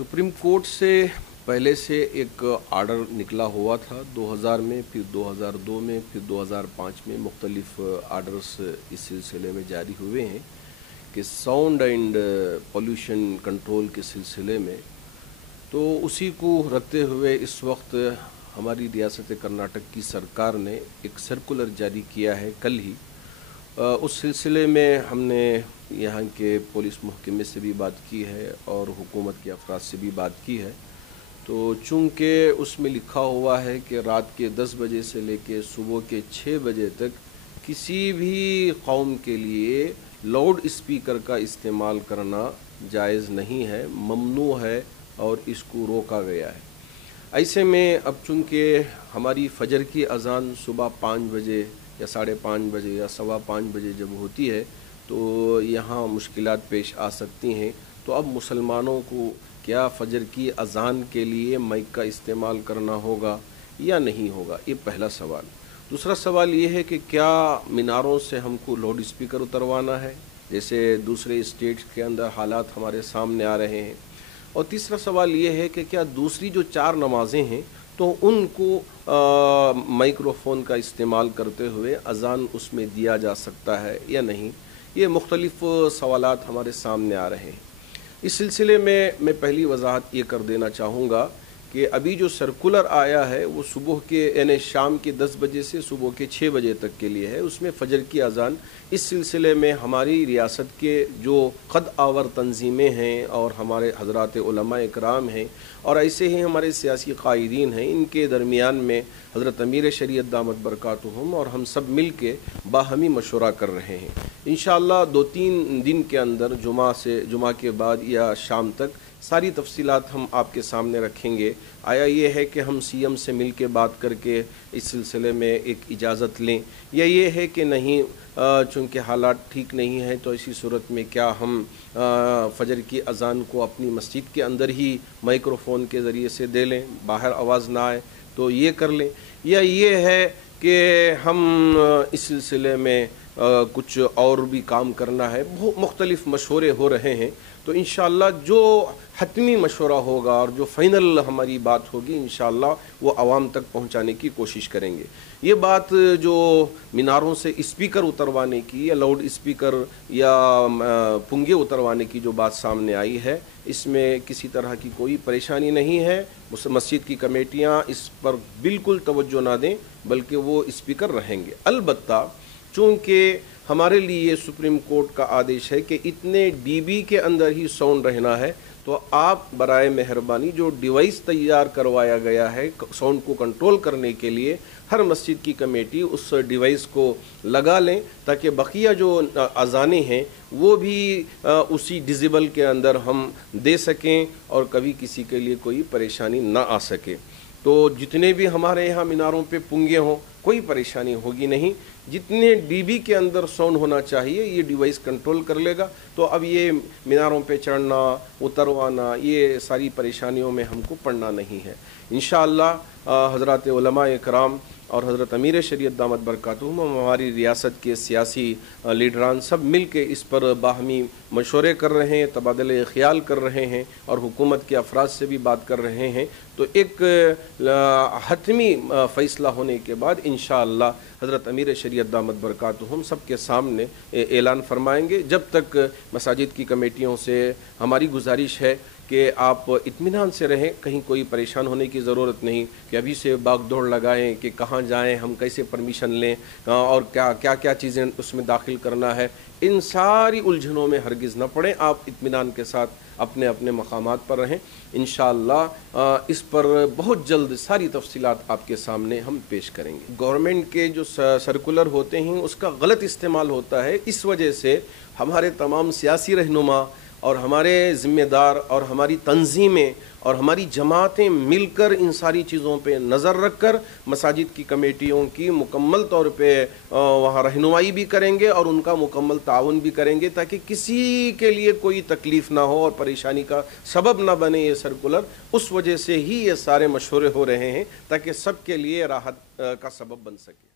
Supreme court से पहले से एक आर्डर निकला हुआ था 2000 में, फिर 2002 में, फिर 2005 में मुख्तलिफ आर्डर्स इस सिलसिले में जारी हुए हैं कि साउंड एंड पोल्यूशन कंट्रोल के सिलसिले में। तो उसी को रखते हुए इस वक्त हमारी रियासत कर्नाटक की सरकार ने एक सर्कुलर जारी किया है कल ही। उस सिलसिले में हमने यहाँ के पुलिस महकमे से भी बात की है और हुकूमत के अफराद से भी बात की है। तो चूँकि उसमें लिखा हुआ है कि रात के 10 बजे से लेकर सुबह के 6 बजे तक किसी भी कौम के लिए लाउड स्पीकर का इस्तेमाल करना जायज़ नहीं है, ममनू है और इसको रोका गया है। ऐसे में अब चूँकि हमारी फजर की अज़ान सुबह 5 बजे या 5:30 बजे या 5:15 बजे जब होती है तो यहाँ मुश्किलात पेश आ सकती हैं। तो अब मुसलमानों को क्या फजर की अज़ान के लिए माइक का इस्तेमाल करना होगा या नहीं होगा, ये पहला सवाल। दूसरा सवाल ये है कि क्या मीनारों से हमको लाउड स्पीकर उतरवाना है, जैसे दूसरे स्टेट्स के अंदर हालात हमारे सामने आ रहे हैं। और तीसरा सवाल ये है कि क्या दूसरी जो 4 नमाज़ें हैं तो उनको माइक्रोफोन का इस्तेमाल करते हुए अज़ान उसमें दिया जा सकता है या नहीं। ये मुख्तलिफ सवालात हमारे सामने आ रहे हैं। इस सिलसिले में मैं पहली वजाहत ये कर देना चाहूँगा कि अभी जो सर्कुलर आया है वो सुबह के यानी शाम के 10 बजे से सुबह के 6 बजे तक के लिए है। उसमें फ़जर की अज़ान इस सिलसिले में हमारी रियासत के जो क़द आवर तंजीमें हैं और हमारे हज़रात उलमा इकराम हैं और ऐसे ही हमारे सियासी क़ाइदीन हैं, इनके दरमियान में हज़रत अमीर शरीयत दामत बरकातुहुम और हम सब मिल के बाहमी मशवरा कर रहे हैं। इंशाअल्लाह 2-3 दिन के अंदर जुमा के बाद या शाम तक सारी तफसीलात हम आपके सामने रखेंगे। आया ये है कि हम सीएम से मिल के बात करके इस सिलसिले में एक इजाज़त लें, या ये है कि नहीं चूँकि हालात ठीक नहीं हैं तो इसी सूरत में क्या हम फजर की अज़ान को अपनी मस्जिद के अंदर ही माइक्रोफोन के ज़रिए से दे लें, बाहर आवाज़ ना आए तो ये कर लें, या ये है कि हम इस सिलसिले में कुछ और भी काम करना है। बहुत मुख्तलिफ मशवरे हो रहे हैं। तो इंशाअल्लाह जो हतमी मशवरा होगा और जो फ़ाइनल हमारी बात होगी इंशाअल्लाह वो आवाम तक पहुंचाने की कोशिश करेंगे। ये बात जो मीनारों से स्पीकर उतरवाने की या लाउड स्पीकर या पुंगे उतरवाने की जो बात सामने आई है, इसमें किसी तरह की कोई परेशानी नहीं है। मस्जिद की कमेटियाँ इस पर बिल्कुल तवज्जो ना दें, बल्कि वो स्पीकर रहेंगे। अलबत्ता चूँकि हमारे लिए सुप्रीम कोर्ट का आदेश है कि इतने डीबी के अंदर ही साउंड रहना है, तो आप बराए मेहरबानी जो डिवाइस तैयार करवाया गया है साउंड को कंट्रोल करने के लिए, हर मस्जिद की कमेटी उस डिवाइस को लगा लें ताकि बकिया जो अज़ानें हैं वो भी उसी डिजिबल के अंदर हम दे सकें और कभी किसी के लिए कोई परेशानी ना आ सके। तो जितने भी हमारे यहाँ मीनारों पे पुंगे हों कोई परेशानी होगी नहीं। जितने डीबी के अंदर साउंड होना चाहिए ये डिवाइस कंट्रोल कर लेगा। तो अब ये मीनारों पे चढ़ना उतरवाना ये सारी परेशानियों में हमको पड़ना नहीं है। इंशाअल्लाह हज़रात उलमा इकराम और हज़रत अमीर शरीयत दामत बरकातुहुम हमारी रियासत के सियासी लीडरान सब मिल के इस पर बाहमी मशवरे कर रहे हैं, तबादले ख्याल कर रहे हैं और हुकूमत के अफराद से भी बात कर रहे हैं। तो एक हतमी फ़ैसला होने के बाद इंशाअल्लाह हज़रत अमीर शरीयत दामत बरकातुहुम सब के सामने ऐलान फरमाएंगे। जब तक मसाजिद की कमेटियों से हमारी गुजारिश है कि आप इत्मीनान से रहें, कहीं कोई परेशान होने की ज़रूरत नहीं कि अभी से भाग दौड़ लगाएं कि कहाँ जाएं, हम कैसे परमिशन लें और क्या चीज़ें उसमें दाखिल करना है। इन सारी उलझनों में हरगिज़ न पड़ें। आप इत्मीनान के साथ अपने अपने मकामात पर रहें। इंशाअल्लाह इस पर बहुत जल्द सारी तफसीलात आपके सामने हम पेश करेंगे। गवर्नमेंट के जो सर्कुलर होते हैं उसका गलत इस्तेमाल होता है। इस वजह से हमारे तमाम सियासी रहनुमा और हमारे ज़िम्मेदार और हमारी तंजीमें और हमारी जमातें मिलकर इन सारी चीज़ों पे नज़र रख कर मसाजिद की कमेटियों की मुकम्मल तौर पे वहाँ रहनुमाई भी करेंगे और उनका मुकम्मल ताउन भी करेंगे ताकि किसी के लिए कोई तकलीफ़ ना हो और परेशानी का सबब ना बने ये सर्कुलर। उस वजह से ही ये सारे मशवरे हो रहे हैं ताकि सब के लिए राहत का सबब बन सके।